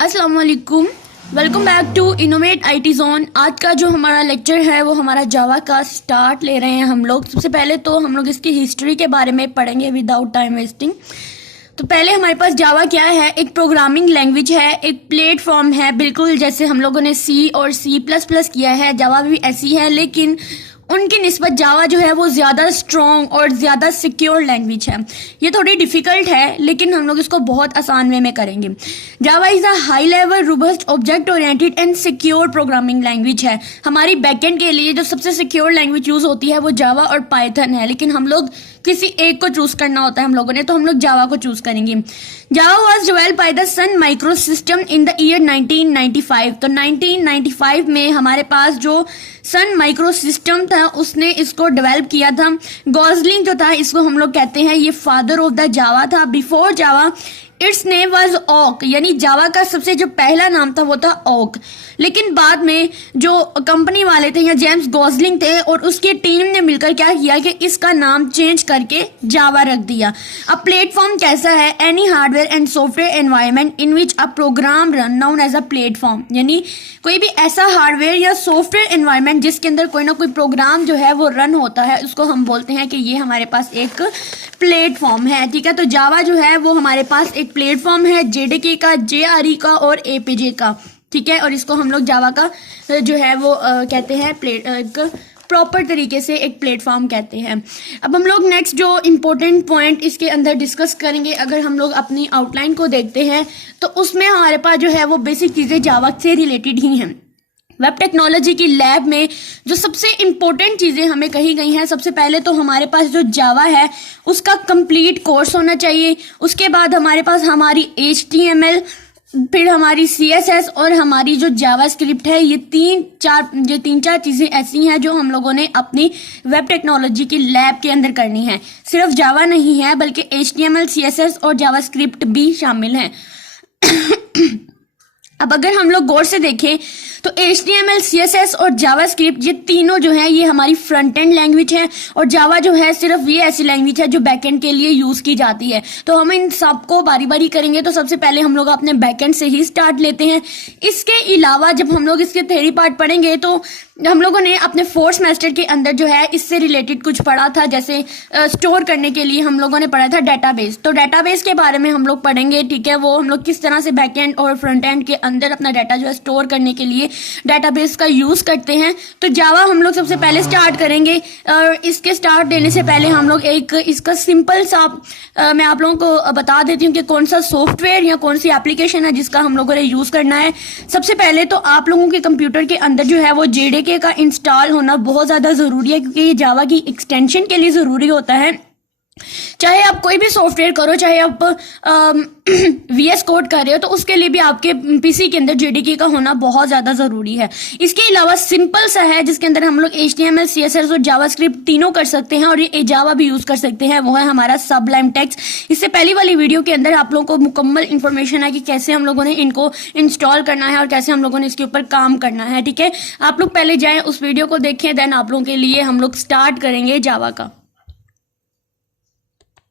अस्सलाम वालेकुम, welcome back to innovate IT zone. आज का जो हमारा लेक्चर है वो हमारा जावा का स्टार्ट ले रहे हैं हम लोग। सबसे पहले तो हम लोग इसकी हिस्ट्री के बारे में पढ़ेंगे विदाउट टाइम वेस्टिंग। तो पहले हमारे पास जावा क्या है, एक प्रोग्रामिंग लैंग्वेज है, एक प्लेटफॉर्म है, बिल्कुल जैसे हम लोगों ने सी और C++ किया है, जावा भी ऐसी है, लेकिन उनकी निस्बत जावा जो है वो ज़्यादा स्ट्रॉन्ग और ज़्यादा सिक्योर लैंग्वेज है। ये थोड़ी डिफ़िकल्ट है लेकिन हम लोग इसको बहुत आसान वे में करेंगे। जावा is a high level robust object oriented and secure programming language है। हमारी बैकएंड के लिए जो सबसे सिक्योर लैंग्वेज यूज़ होती है वो जावा और पाइथन है, लेकिन हम लोग किसी एक को चूज़ करना होता है हम लोगों ने, तो हम लोग जावा को चूज़ करेंगे। Java was developed by the Sun Micro system in the year 1995। तो 1995 में हमारे पास जो सन माइक्रो सिस्टम था उसने इसको डेवलप किया था। गॉसलिंग जो था इसको हम लोग कहते हैं ये फादर ऑफ द जावा था। Before Java its name was Oak, यानी जावा का सबसे जो पहला नाम था वो था ओक। लेकिन बाद में जो कंपनी वाले थे या जेम्स गॉसलिंग थे और उसकी टीम ने मिलकर क्या किया कि इसका नाम चेंज करके जावा रख दिया। अब प्लेटफॉर्म कैसा है, any hardware and software environment in which a program run known as a platform, यानी कोई भी ऐसा हार्डवेयर या सॉफ्टवेयर एनवायरनमेंट जिसके अंदर कोई ना कोई प्रोग्राम जो है वो रन होता है, उसको हम बोलते हैं कि ये हमारे पास एक प्लेटफॉर्म है। ठीक है, तो जावा जो है वो हमारे पास एक प्लेटफॉर्म है, JDK का, JRE का और APJ का। ठीक है, और इसको हम लोग जावा का जो है वो कहते हैं एक प्रॉपर तरीके से एक प्लेटफॉर्म कहते हैं। अब हम लोग नेक्स्ट जो इम्पोर्टेंट पॉइंट इसके अंदर डिस्कस करेंगे, अगर हम लोग अपनी आउटलाइन को देखते हैं तो उसमें हमारे पास जो है वो बेसिक चीज़ें जावा से रिलेटेड ही हैं। वेब टेक्नोलॉजी की लैब में जो सबसे इम्पोर्टेंट चीज़ें हमें कही गई हैं, सबसे पहले तो हमारे पास जो जावा है उसका कंप्लीट कोर्स होना चाहिए। उसके बाद हमारे पास हमारी HTML, फिर हमारी CSS और हमारी जो जावा स्क्रिप्ट है, ये तीन चार चीज़ें ऐसी हैं जो हम लोगों ने अपनी वेब टेक्नोलॉजी की लैब के अंदर करनी है। सिर्फ जावा नहीं है बल्कि HTML, CSS और जावा स्क्रिप्ट भी शामिल हैं। अब अगर हम लोग गौर से देखें तो HTML, CSS और जावास्क्रिप्ट ये तीनों जो है ये हमारी फ्रंट एंड लैंग्वेज है, और जावा जो है सिर्फ ये ऐसी लैंग्वेज है जो बैकएंड के लिए यूज़ की जाती है। तो हम इन सबको बारी बारी करेंगे। तो सबसे पहले हम लोग अपने बैकएंड से ही स्टार्ट लेते हैं। इसके अलावा जब हम लोग इसके थ्योरी पार्ट पढ़ेंगे तो हम लोगों ने अपने 4th सेमेस्टर के अंदर जो है इससे रिलेटेड कुछ पढ़ा था, जैसे स्टोर करने के लिए हम लोगों ने पढ़ा था डेटाबेस। तो डेटाबेस के बारे में हम लोग पढ़ेंगे। ठीक है, वो हम लोग किस तरह से बैकएंड और फ्रंट एंड के अंदर अपना डाटा जो है स्टोर करने के लिए डेटाबेस का यूज़ करते हैं। तो जावा हम लोग सबसे पहले स्टार्ट करेंगे। इसके स्टार्ट देने से पहले हम लोग एक इसका सिंपल सा मैं आप लोगों को बता देती हूँ कि कौन सा सॉफ्टवेयर या कौन सी एप्लीकेशन है जिसका हम लोगों ने यूज़ करना है। सबसे पहले तो आप लोगों के कंप्यूटर के अंदर जो है वो JDK का इंस्टॉल होना बहुत ज़्यादा ज़रूरी है, क्योंकि ये जावा की एक्सटेंशन के लिए ज़रूरी होता है। चाहे आप कोई भी सॉफ्टवेयर करो, चाहे आप VS कोड कर रहे हो, तो उसके लिए भी आपके PC के अंदर JDK का होना बहुत ज़्यादा ज़रूरी है। इसके अलावा सिंपल सा है जिसके अंदर हम लोग HTML, CSS और जावास्क्रिप्ट तीनों कर सकते हैं, और ये जावा भी यूज़ कर सकते हैं, वो है हमारा सबलाइम टेक्स्ट। इससे पहली वाली वीडियो के अंदर आप लोगों को मुकम्मल इन्फॉर्मेशन है कि कैसे हम लोगों ने इनको इंस्टॉल करना है और कैसे हम लोगों ने इसके ऊपर काम करना है। ठीक है, आप लोग पहले जाएँ उस वीडियो को देखें, देन आप लोगों के लिए हम लोग स्टार्ट करेंगे जावा का।